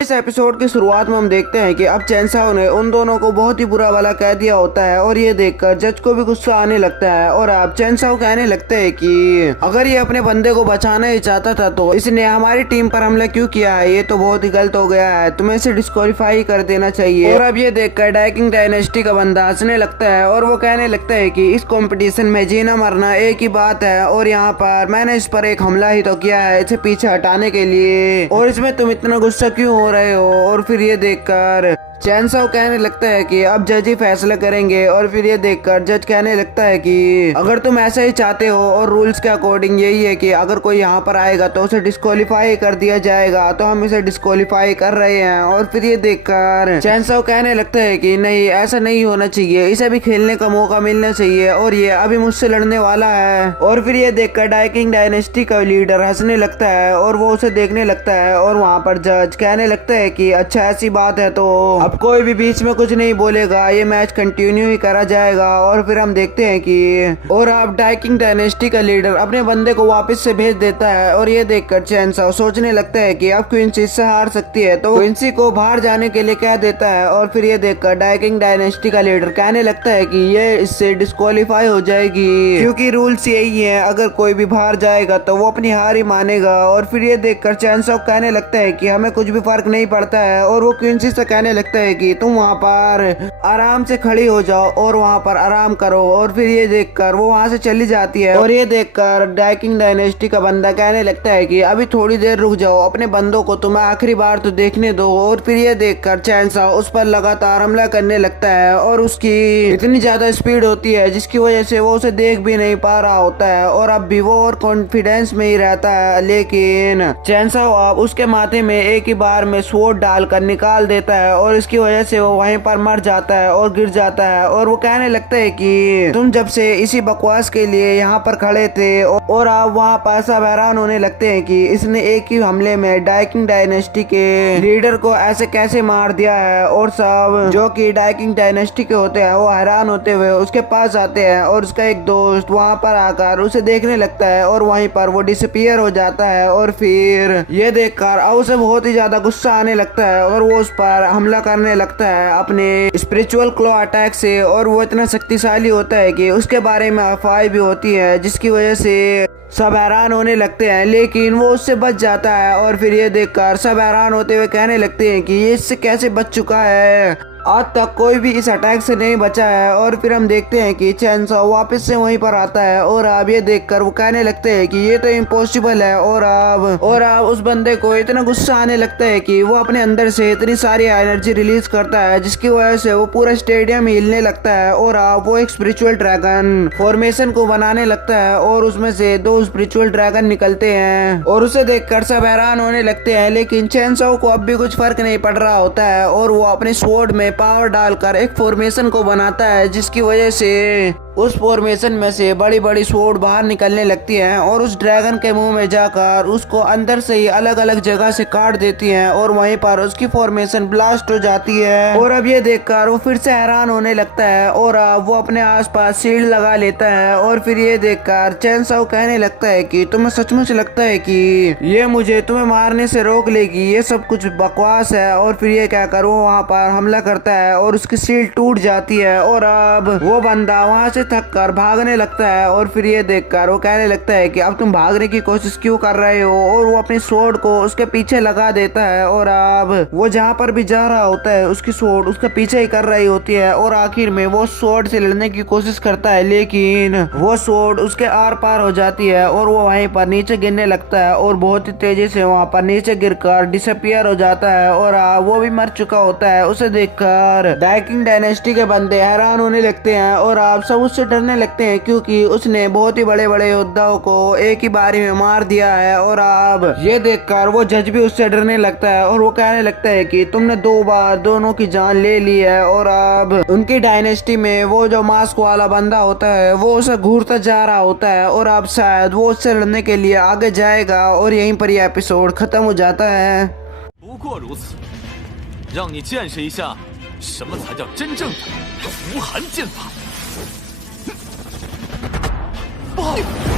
इस एपिसोड की शुरुआत में हम देखते हैं कि अब चैनसाओ ने उन दोनों को बहुत ही बुरा वाला कह दिया होता है और ये देखकर जज को भी गुस्सा आने लगता है और अब चैनसाओ कहने लगते हैं कि अगर ये अपने बंदे को बचाना ही चाहता था तो इसने हमारी टीम पर हमला क्यों किया है, ये तो बहुत ही गलत हो गया है, तुम्हें इसे डिस्क्वालीफाई कर देना चाहिए। और अब ये देखकर डाइकिंग डायनेस्टी का बंदा हंसने लगता है और वो कहने लगता है कि इस कंपटीशन में जीना मरना एक ही बात है और यहाँ पर मैंने इस पर एक हमला ही तो किया है इसे पीछे हटाने के लिए, और इसमें तुम इतना गुस्सा क्यों हो रहे हो। और फिर ये देखकर चैनसाओ कहने लगता है कि अब जज ही फैसला करेंगे। और फिर ये देखकर जज कहने लगता है कि अगर तुम ऐसा ही चाहते हो और रूल्स के अकॉर्डिंग यही है कि अगर कोई यहाँ पर आएगा तो उसे डिस्क्वालीफाई कर दिया जाएगा, तो हम इसे डिस्क्वालीफाई कर रहे हैं। और फिर ये देखकर चैनसाओ कहने लगता है कि नहीं, ऐसा नहीं होना चाहिए, इसे भी खेलने का मौका मिलना चाहिए और ये अभी मुझसे लड़ने वाला है। और फिर ये देखकर डाइकिंग डायनेस्टी का लीडर हंसने लगता है और वो उसे देखने लगता है और वहाँ पर जज कहने लगता है कि अच्छा ऐसी बात है तो अब कोई भी बीच में कुछ नहीं बोलेगा, ये मैच कंटिन्यू ही करा जाएगा। और फिर हम देखते हैं कि और अब डाइकिंग डायनेस्टी का लीडर अपने बंदे को वापस से भेज देता है और ये देखकर चैनसाओ सोचने लगता है कि अब क्विंसी इससे हार सकती है तो क्विंसी को बाहर जाने के लिए कह देता है। और फिर ये देखकर डाइकिंग डायनेस्टी का लीडर कहने लगता है कि ये इससे डिस्क्वालीफाई हो जाएगी क्योंकि रूल्स यही है, अगर कोई भी बाहर जाएगा तो वो अपनी हार ही मानेगा। और फिर ये देखकर चैनसाओ कहने लगता है कि हमें कुछ भी फर्क नहीं पड़ता है और वो क्विंसी से कहने लगता है कि तुम वहाँ पर आराम से खड़ी हो जाओ और वहाँ पर आराम करो। और फिर ये देखकर वो वहाँ से चली जाती है और ये देखकर डाइकिंग डायनेस्टी का बंदा कहने लगता है कि अभी थोड़ी देर रुक जाओ, अपने बंदों को तुम्हें आखिरी बार तो देखने दो। और फिर ये देखकर चैनसाओ उस पर लगातार हमला करने लगता है और उसकी इतनी ज्यादा स्पीड होती है जिसकी वजह से वो उसे देख भी नहीं पा रहा होता है और अब भी वो और कॉन्फिडेंस में ही रहता है। लेकिन चैनसाओ अब उसके माथे में एक ही बार में स्वॉर्ड डालकर निकाल देता है और इसकी वजह से वो वहीं पर मर जाता है और गिर जाता है। और वो कहने लगता है कि तुम जब से इसी बकवास के लिए यहाँ पर खड़े थे और आप वहाँ पर सब हैरान होने लगते हैं कि इसने एक ही हमले में डाइकिंग डायनेस्टी के लीडर को ऐसे कैसे मार दिया है। और सब जो कि डाइकिंग डायनेस्टी के होते हैं वो हैरान होते हुए उसके पास आते हैं और उसका एक दोस्त वहाँ पर आकर उसे देखने लगता है और वहीं पर वो डिसअपीयर हो जाता है। और फिर ये देखकर अब उसे बहुत ही ज्यादा गुस्सा आने लगता है और वो उस पर हमला करने लगता है अपने स्पिरिचुअल क्लो अटैक से। और वो इतना शक्तिशाली होता है कि उसके बारे में अफवाहें भी होती है जिसकी वजह से सब हैरान होने लगते हैं, लेकिन वो उससे बच जाता है। और फिर ये देखकर सब हैरान होते हुए कहने लगते हैं कि ये इससे कैसे बच चुका है, आज तक कोई भी इस अटैक से नहीं बचा है। और फिर हम देखते हैं कि चैनसाओ वापस से वहीं पर आता है और अब ये देखकर वो कहने लगते हैं कि ये तो इम्पॉसिबल है। और अब उस बंदे को इतना गुस्सा आने लगता है कि वो अपने अंदर से इतनी सारी एनर्जी रिलीज करता है जिसकी वजह से वो पूरा स्टेडियम हिलने लगता है। और अब वो एक स्पिरिचुअल ड्रैगन फॉर्मेशन को बनाने लगता है और उसमें से 2 स्पिरिचुअल ड्रैगन निकलते हैं और उसे देखकर सब हैरान होने लगते हैं। लेकिन चैनसाओ को अब भी कुछ फर्क नहीं पड़ रहा होता है और वो अपने स्वॉर्ड में पावर डालकर एक फॉर्मेशन को बनाता है जिसकी वजह से उस फॉर्मेशन में से बड़ी बड़ी स्वॉर्ड बाहर निकलने लगती हैं और उस ड्रैगन के मुंह में जाकर उसको अंदर से ही अलग अलग जगह से काट देती हैं और वहीं पर उसकी फॉर्मेशन ब्लास्ट हो जाती है। और अब ये देखकर वो फिर से हैरान होने लगता है और अब वो अपने आसपास शील्ड लगा लेता है। और फिर ये देखकर चैनसाओ कहने लगता है कि तुम्हें सचमुच लगता है कि ये मुझे तुम्हें मारने से रोक लेगी, ये सब कुछ बकवास है। और फिर ये कहकर वो वहाँ पर हमला करता है और उसकी शील्ड टूट जाती है और अब वो बंदा वहाँ से थक कर भागने लगता है। और फिर ये देखकर वो कहने लगता है कि अब तुम भागने की कोशिश क्यों कर रहे हो, और वो अपनी स्वॉर्ड को उसके पीछे लगा देता है। और अब वो जहाँ पर भी जा रहा होता है उसकी स्वॉर्ड उसका पीछे ही कर रही होती है और आखिर में वो स्वॉर्ड से लड़ने की कोशिश करता है, लेकिन वो स्वॉर्ड उसके आर पार हो जाती है और वो वहीं पर नीचे गिरने लगता है और बहुत ही तेजी से वहाँ पर नीचे गिरकर डिसअपीयर हो जाता है। और वो भी मर चुका होता है। उसे देखकर डाइकिंग डायनेस्टी के बंदे हैरान होने लगते हैं और आप सब उससे डरने लगते हैं क्योंकि उसने बहुत ही बड़े बड़े योद्धाओं को एक ही बारी में मार दिया है। और अब ये देखकर वो जज भी उससे डरने लगता है और वो कहने लगता है कि तुमने 2 बार दोनों की जान ले ली है। और अब उनकी डायनेस्टी में वो जो मास्क वाला बंदा होता है वो उसे घूरता जा रहा होता है और अब शायद वो उससे लड़ने के लिए आगे जाएगा और यहीं पर यह एपिसोड खत्म हो जाता है। 不过如此，让你见识一下什么才叫真正的无寒剑法。不好！